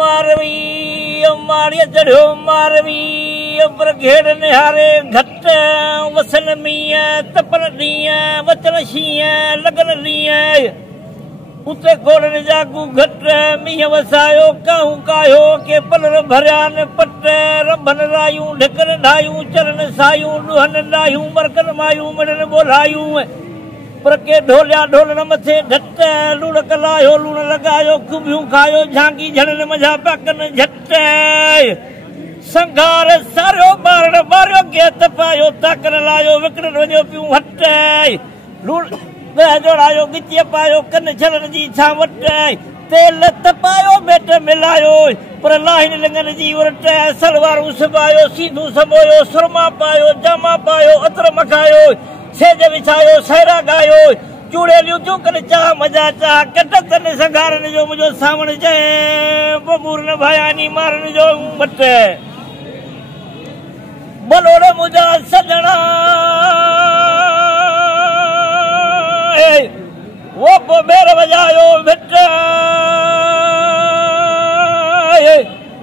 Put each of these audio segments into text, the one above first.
मारवी मारिया चढ़ो मारवी पर घेड़ निहारे घट वसन मीया तपन ॾींह वचन शींह लगन ॾींह उते घोड़नि जागू घट मींह वसायो काहू कायो के पलर भरिया न पट रंभन रायूं ढकन ढायूं चरण सायूं ॾुहन ॾायूं मरकन मायूं मिड़न ॿोलायूं पर के ढोलिया ढोलन मथे झट लूण कलायो लूण लगायो खुबियूं खायो झांकी झड़न मझा पाकन झट संघार सारियो ॿारण ॿारियो के तपायो ताकन लायो विकड़न वञो पियूं हट लूण जोड़ायो गिचीअ पायो कन छलनि जी छा वट तेल तपायो बेट मिलायो पर लाहिन लिङनि जी उरट सलवारूं सिबायो सीधूं समोयो सुरमा पायो जामा पायो अतर मखायो छेज विछायो सहरा गायो चूड़ेलियूं चूकन चाह मजा चाह कटतन संघारन जो मुंहिंजो सावण चए बबूर न भयानी मारन जो मट बलोड़ मुंहिंजा सजणा वो पो बेर वजायो भिट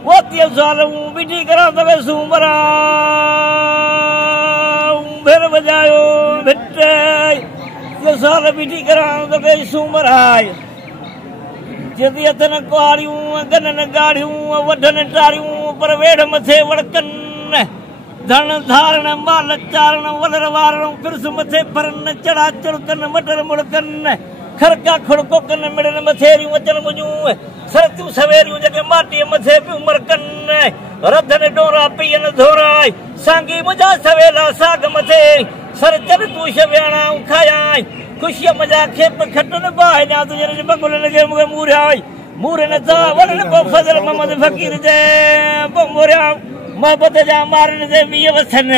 वो 30 साल बीठी करा तवे सूमरा बेर वजायो भिट 30 साल बीठी करा तवे सूमरा जदी अथन कुआरियूं गनन गाड़ियूं वढन टारियूं पर वेड़ मथे वड़कन धन धारण माल चारण वलर वारण फिरस मथे परन चढ़ा चुड़कन मटर मुड़कन खड़का खुड़को कन मिड़न मथेरियूं अचन मुंहिंजूं सरतियूं सवेरियूं जेके माटीअ मथे पियूं मरकन रधन डोरा पीअन धोराय सांगी मुंहिंजा सवेला साग मथे सर चर तूं छवियाणा खायां ख़ुशीअ मजा खेप खटन बाहियां तुंहिंजे बगुलनि खे मूंखे मूरियाई मूर नथा वड़न पोइ फज़ल मोहम्मद फ़कीर जे पोइ मोरिया मोहब्बत जा मारन जे मींहं वसन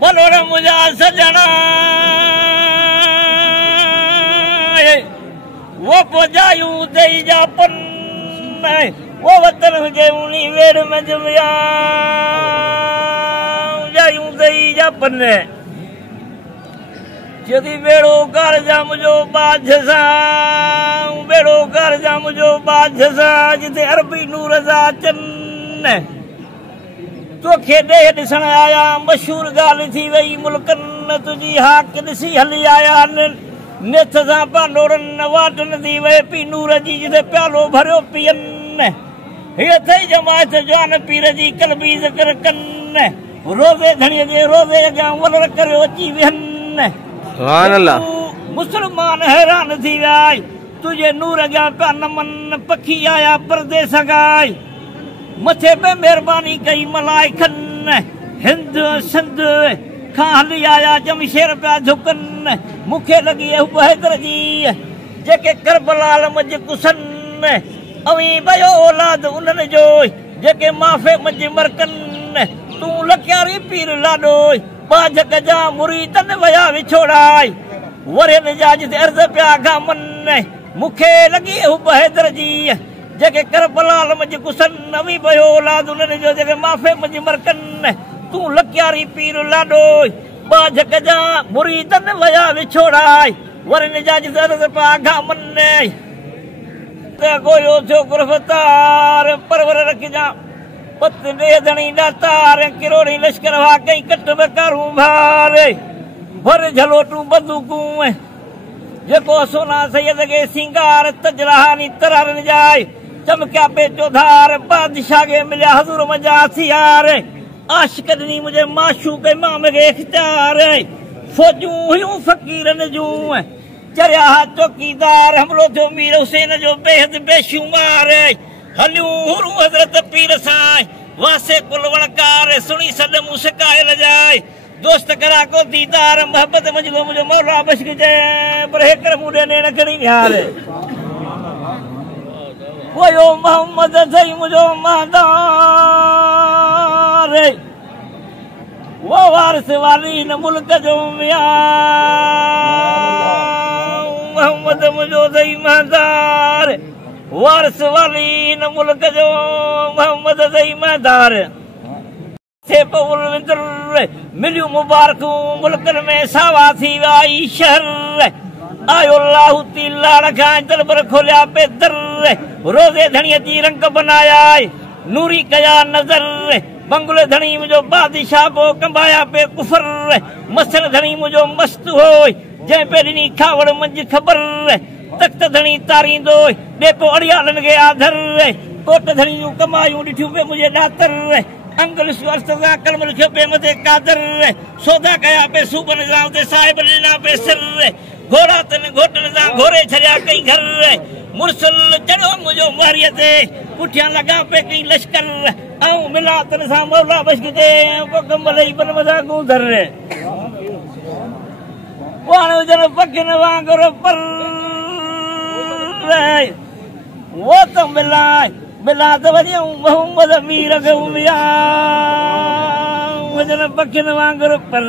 बलोड़ मुंहिंजा सजणा वो पोजायूं दई जा पन वो वतन हुजे उनी वेड़ में जमिया जायूं दई जा पन जदी बेड़ो कर जा मुंहिंजो बाझ सां बेड़ो कर जा मुंहिंजो बाझ सां जिते अरबी नूर जा अचन तोखे ॾे ॾिसण आया मशहूर ॻाल्हि थी वई मुल्कनि तुंहिंजी हाक ॾिसी हली आया नेथ सां पांडोरनि वाटनि थी वई पी नूर जी जिते प्यालो भरियो पीअनि हीअ अथई जमायत जवान पीर जी कलबी ज़िक्र कनि रोज़े धणीअ जे रोज़े अॻियां वलर करियो अची विहनि मुस्लमान हैरान थी विया तुंहिंजे नूर अॻियां पिया नमन पखी आया परदेस गाई मथे पे महिरबानी कई मलाइकन हिंद सिंध खां हली आया जमशेर पिया झुकन मूंखे लॻी हैदर जी जेके करबलाल मज कुसन अवी बयो औलाद उन्हनि जो जेके माफ़े मज मरकन तूं लकियारी पीर लाॾो बाझ कजा मुरीदन वया विछोड़ाई वरनि जा जिते अर्ज़ पिया गामन मूंखे लॻी हैदर जी जेके करबलाल मज कुसन नवी बयो औलाद उन्हनि जो जेके माफ़े मज मरकन तूं लकियारी पीर लाॾो बाझ कजा मुरीदन वया विछोड़ाई वरनि जा जिते अर्ज़ पिया गामन गोयो थियो गुरफ़तार परवर रखिजा पत ॾे धणी ॾातार किरोड़ी लश्कर वा कई कट बकारूं भार भर झलोटूं बंदूकूं जेको सोना सैयद खे सिंगार तजराहानी तरारनि जाए चमकिया पे चौधार बादशाह खे मिलिया हज़ूर मजा हथियार आशिक ॾिनी मुंहिंजे माशूक इमाम खे इख्तियार फौजूं हुयूं फ़कीरनि जूं चरिया हा चौकीदार हमलो थियो मीर हुसैन जो बेहद बेशुमार हलियूं हुरूं हज़रत पीर सां वासे कुल वणकार सुणी सॾ मूं शिकायल जाए दोस्त करा को दीदार मोहब्बत मुंहिंजो मुंहिंजो मौला बश्क चए पर हेकर मूं ॾे न खणी निहार वयो मोहम्मद सही मुंहिंजो महदार वो वारिस वाली न मुल्क जो मिया मोहम्मद मुंहिंजो सही महदार वारिस वाली न मुल्क जो मोहम्मद सही महदार मिलियूं मुबारकूं मुल्कनि में सावा थी वाई शहर आयो लाहू ती लाड़ खां दरबर खोलिया पे दर रोज़े धणीअ जी रंग बनाया नूरी कया नज़र बंगुल धणी मुझो बादशाह को कंबाया पे कुफर मसर धणी मुझो मस्त हो जै पे ॾिनी खावड़ मंझि ख़बर तख्त धणी तारींदो ॾेको अड़ियालनि खे आधर कोट धणी जूं कमायूं ॾिठियूं पे मुंहिंजे ॾातर अंगलिस अर्थ सां कलम लिखियो पे मथे कादर सौदा कया पे सूबनि सां उते साहिब ॾिना पे सिर घोड़ा तन घोटनि सां घोरे छॾिया कई घर मुरसल चढ़ो मुंहिंजो मारीअ ते पुठियां लॻा पे कई लश्कर ऐं मिला तन सां मौला बश्क ते कमल ई पर मथां गूंदर वाण हुजनि पखियुनि वांगुरु पर वो त मिला त वञूं मोहम्मद मीर खे हुजनि पखियुनि वांगुरु पर